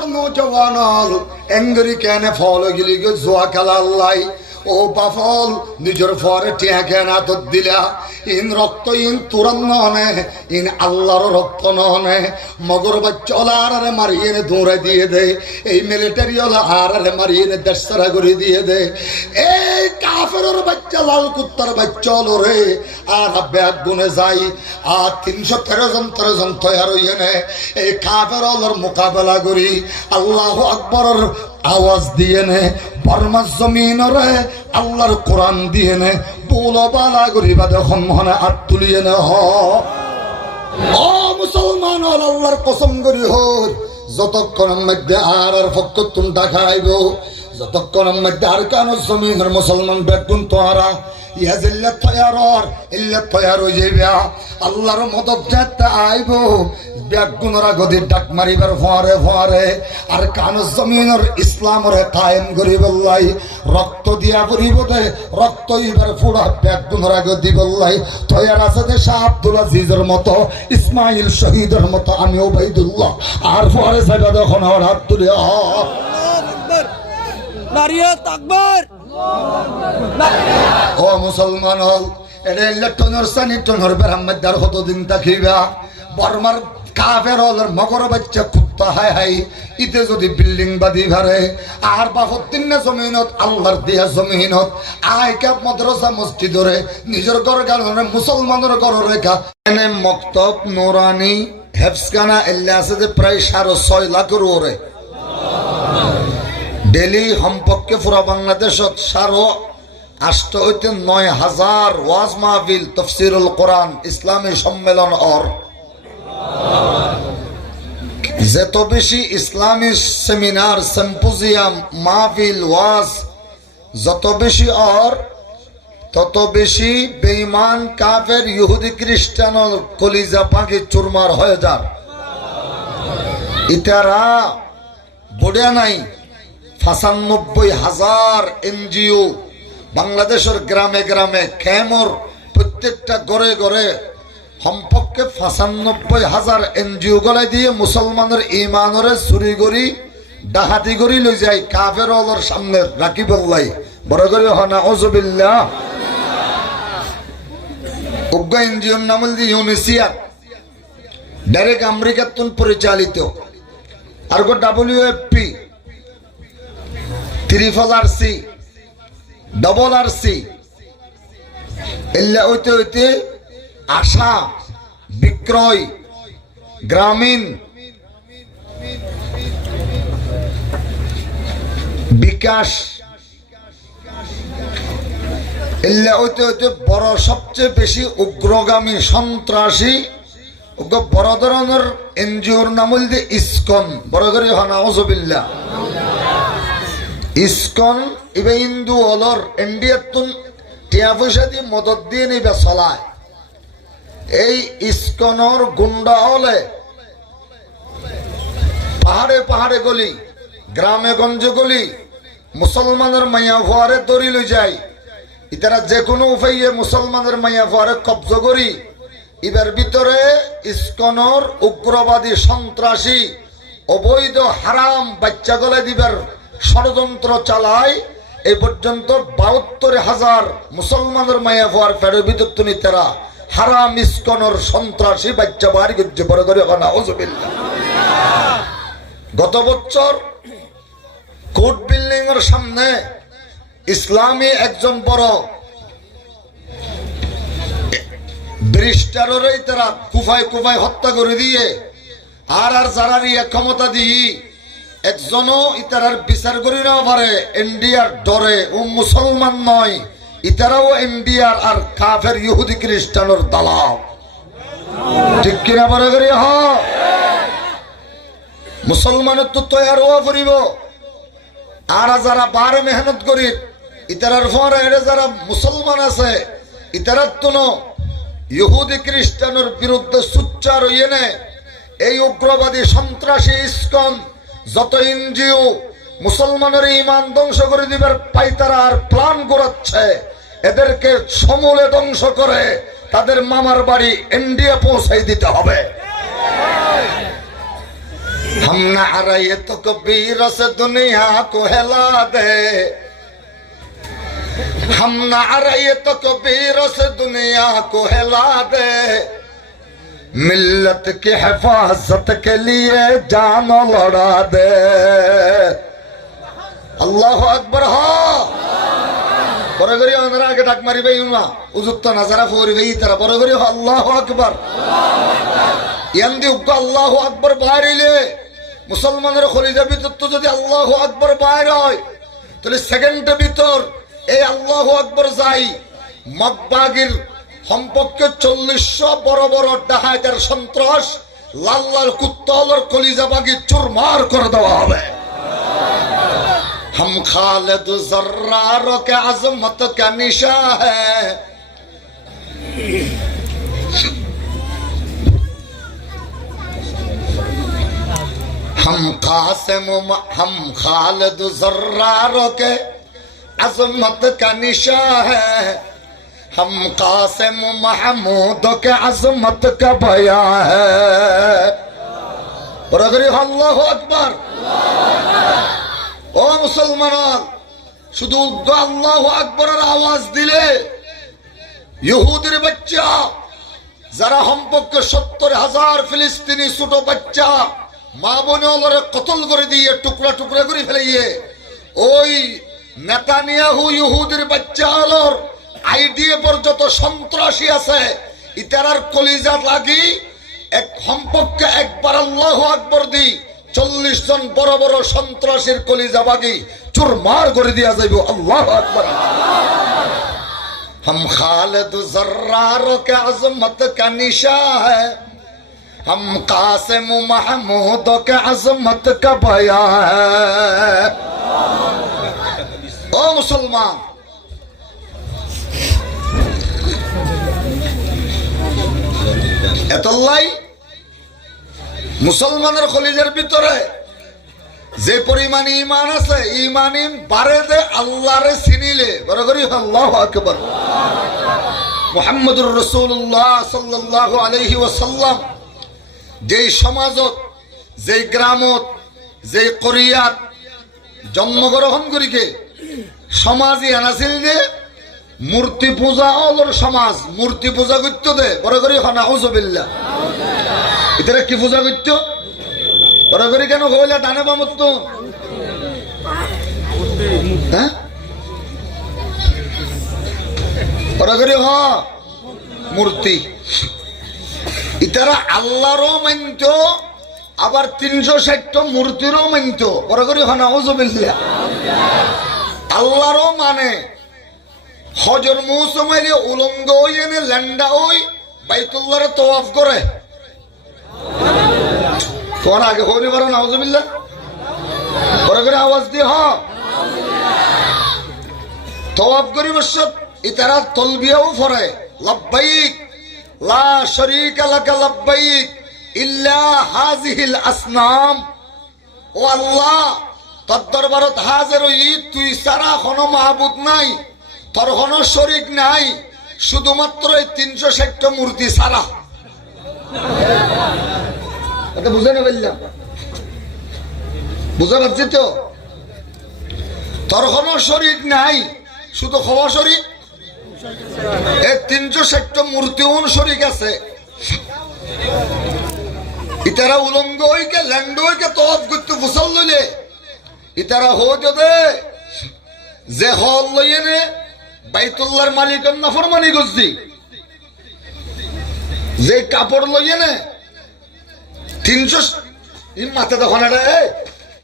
আমার নৌজওয়ান এঙ্গরি কেন ফল গিলি গো জোয়া খেলা আল্লাহ ও বাফল নিজের ফরে টিয়া কেন তো দিলা ইন রক্ত ইন তুরন ননে ইন আল্লাহর রক্ত ননে মগর বাচ্চা আরে মারিয়ে দৌড়ে দিয়ে দে এই মিলিটারি আরে মারিয়ে দেশরা করে দিয়ে দে এই কাফেরের বাচ্চা লাল কুত্তার বাচ্চা রে আর ব্যাগ গুনে যাই আর 313 জন তৈয়ার হইয়ে নে এই কাফের মোকাবেলা করি আল্লাহু আকবরের আওয়াজ দিয়ে নে বর্মা জমিন রে আল্লাহর কোরআন দিয়ে নে বলো বালা গরিবা দেখুন মনে হাত তুলিয়ে নে ও মুসলমান আল্লাহর কসম করি হই যতক্ষণের মধ্যে আর পক্ষ তুমটা খাইব যতক্ষণের মধ্যে আর কেন জমিনের মুসলমান বেগুন তোহারা ইয়াজিল্লা তৈয়ার ইল্লা তৈয়ার হয়ে যাইবে আল্লাহর মদত যেতে আইব বেগুনরা গদির ডাক মারিবার ফোয়ারে ফোয়ারে আর কান জমিনের ইসলামরে কায়েম করিব লাই রক্ত দিয়া পড়িব দে রক্ত ইবার ফুড়া বেগুনরা গদি বললাই তৈয়ার আছে যে শাহ আব্দুল আজিজের মতো ইসমাইল শহীদের মতো আমি ওবাইদুল্লাহ আর ফোয়ারে সাইবা দেখুন আমার হাত তুলে নারিয়া তাকবীর ও মুসলমান হল এটা ইলেকট্রনের সানি টনের বেরাম্মাদার কতদিন তাকিবা বর্মার কাফের হলের মগর বাচ্চা কুত্তা হাই হাই ইতে যদি বিল্ডিং বাদি ভারে আর বাহদ্দিন না জমিনত আল্লাহর দিয়া জমিনত আইকা মাদ্রাসা মসজিদরে নিজের ঘর গানে মুসলমানের ঘর রেখা এনে মক্তব নুরানি হেফসখানা এল্লা আছে যে প্রায় 6.5 লাখের ওরে ডেলি সম্পর্কে পুরা বাংলাদেশত 8 হইতে 9,000 ওয়াজ মাহফিল তাফসীরুল কোরআন ইসলামী সম্মেলন আর যত বেশি ইসলামী সেমিনার সিম্পোজিয়াম মাহফিল ওয়াজ যত বেশি আর তত বেশি বেঈমান কাফের ইহুদি খ্রিস্টান কলিজা পাখি চুরমার হয়ে যার ইতারা বড়ে নাই 95,000 এনজিও বাংলাদেশের গ্রামে গ্রামে খেমর প্রত্যেকটা ঘরে ঘরে সম্পর্কে 95,000 এনজিও গলাই দিয়ে মুসলমানের ইমানরে চুরি করি ডাহাতি করি লই যায় কাফের অলর সামনে রাখি বললাই বড় করে হনা ওজবিল্লাহ উগ্র এনজিওর নাম হল ইউনিসিয়ার ডাইরেক্ট আমেরিকার পরিচালিত আর গো WFP RRC RRC এল্লা হইতে হইতে আশা বিক্রয় গ্রামীণ বিকাশ এল্লা হইতে হইতে বড় সবচেয়ে বেশি উগ্রগামী সন্ত্রাসী বড় ধরনের এনজিওর নাম হল ইসকন বড় করে নাউজুবিল্লাহ ইসকন ইবে হিন্দু হলর ইন্ডিয়াতুন টিয়া পয়সা দিয়ে মদত দিয়ে নিবে চলায় এই ইসকনর গুন্ডা হলে পাহাড়ে পাহাড়ে গলি গ্রামে গঞ্জে গলি মুসলমানের মাইয়া ফুয়ারে দড়ি লই যায় ইতারা যে কোনো উপায়ে মুসলমানের মাইয়া ফুয়ারে কব্জ করি এবার ভিতরে ইসকনর উগ্রবাদী সন্ত্রাসী অবৈধ হারাম বাচ্চা গলে দিবার ষড়যন্ত্র চালায় এই পর্যন্ত 72,000 মুসলমানের মায়া ফুয়ার ফেরের ভিতর তুমি তারা হারাম ইসকনর সন্ত্রাসী বাচ্চা বাড়ি করছে বড় করে নাউজুবিল্লাহ গত বছর কোর্ট বিল্ডিং এর সামনে ইসলামী একজন বড় ব্যারিস্টারের তারা কুফায় কুফায় হত্যা করে দিয়ে আর যারা ক্ষমতা দিয়ে একজনও ইতারার বিচার করি না পারে ইন্ডিয়ার ডরে ও মুসলমান নয় ইতারাও ইন্ডিয়ার আর কাফের ইহুদি খ্রিস্টানের দালাল ঠিক কিনা বড় করি মুসলমানের তো তৈয়ার হওয়া করিব আর যারা বারে মেহনত করি ইতারার ফরে যারা মুসলমান আছে ইতারার তো ইহুদি খ্রিস্টানের বিরুদ্ধে সুচ্চার হইয়ে নে এই উগ্রবাদী সন্ত্রাসী ইসকন যত এনজিও মুসলমানের ইমান ধ্বংস করে দিবার পাইতারা আর প্ল্যান করাচ্ছে এদেরকে সমূলে ধ্বংস করে তাদের মামার বাড়ি ইন্ডিয়া পৌঁছাই দিতে হবে हम नारे तकबीर से दुनिया को हिला दे, हम नारे तकबीर से दुनिया को हिला दे, मिल्लत की हिफाजत के लिए जान लड़ा दे। अल्लाह अकबर। हाँ बड़े करी अंदर आके डाक मारी भाई उन्वा उजुत्ता नजारा फोरी भाई तेरा बड़े करी अल्लाह अकबर यंदी उक्का अल्लाह अकबर बाहरी ले मुसलमानों खलीजा भीतर तो যদি আল্লাহ আকবার বাইর হয় তাহলে সেকেন্ডের ভিতর এই আল্লাহ আকবার যাই মগবাগির সম্পর্কে 40০ বড় বড় ডাহাতের সন্ত্রাস লাল লাল কুত্তালর কলিজা বাগি চুরমার করে দেওয়া হবে। हम खालिद जर्रारों के अजमत का निशा है, हम खालिद जर्रारों के अजमत का निशा है, हम कासिम महमूद के अजमत का बया है। और अगर अल्लाह अकबर ও মুসলমান শুধু আল্লাহু আকবরের আওয়াজ দিলে ইহুদির বাচ্চা যারা সম্পর্কে ৭০,০০০ ফিলিস্তিনি ছোট বাচ্চা মা বোনরে কতল করে দিয়ে টুকরা টুকরা করে ফেলিয়ে ওই নেতানিয়াহু ইহুদির বাচ্চা হলোর আইডিয়া পর্যন্ত সন্ত্রাসী আছে ইতারার কলিজা লাগি এক সম্পর্কে একবার আল্লাহু আকবর দি ৪০ জন বড় বড় সন্ত্রাসীর কলিজা বাগি চুরমার করে দিয়া যাইব। আল্লাহু আকবার। हम खालिद जर्रारों के अजमत का निशा है, हम कासिम महमूद के अजमत का बया है। ओ मुसलमान এতলাই মুসলমানের কলিজার ভিতরে যে পরিমাণ ঈমান আছে ঈমান বাড়ে যে আল্লাহরে চিনিলে বড় করি আল্লাহু আকবার। মুহাম্মদুর রাসূলুল্লাহ সাল্লাল্লাহু আলাইহি ওয়াসাল্লাম যেই সমাজত যেই গ্রামত যেই করিয়াত জন্মগ্রহণ করিকে সমাজই আনাছিল যে মূর্তি পূজা অলর সমাজ মূর্তি পূজা করত দে বড় করি নাউযুবিল্লাহ। এটারা কি পূজা করত বড় করি কেন হইলা ডানে বামত হ্যাঁ বড় করি হ মূর্তি ইতারা আল্লাহরও মানত আবার ৩৬০টা মূর্তিরও মানত বড় করি হ নাউযুবিল্লাহ। আল্লাহরও মানে হজর মৌসুমে উলঙ্গ ওই এনে ল্যান্ডা ওই বাইতুল্লাহরে তওয়াফ করে তোমার আগে হইনি পারো নাউযুবিল্লাহ পরে করে আওয়াজ দিয়ে হ তওয়াফ করি বসত ইতারা তলবিয়াও পড়ে লাব্বাইক লা শারীকা লাকা লাব্বাইক ইল্লা হাযিহিল আসনাম। ও আল্লাহ তোর দরবারত হাজির হই তুই ছাড়া কোনো মাবুদ নাই তোর কোনো শরীক নাই শুধুমাত্র এই ৩৬০টা মূর্তি ছাড়া। এটা বুঝে না বললাম বুঝা পারছি তো তোর কোনো শরীক নাই শুধু হওয়া শরীক এই ৩৬০টা মূর্তি উন শরীক আছে। ইতারা উলঙ্গ হইকে ল্যান্ড হইকে তওয়াফ করতে গোসল লইলে ইতারা হো দে যে হল লইয়ে নে বাইতুল্লাহর মালিকের নাফরমানি করছি যে কাপড় লইয়ে নে ৩০০ মাথা তখন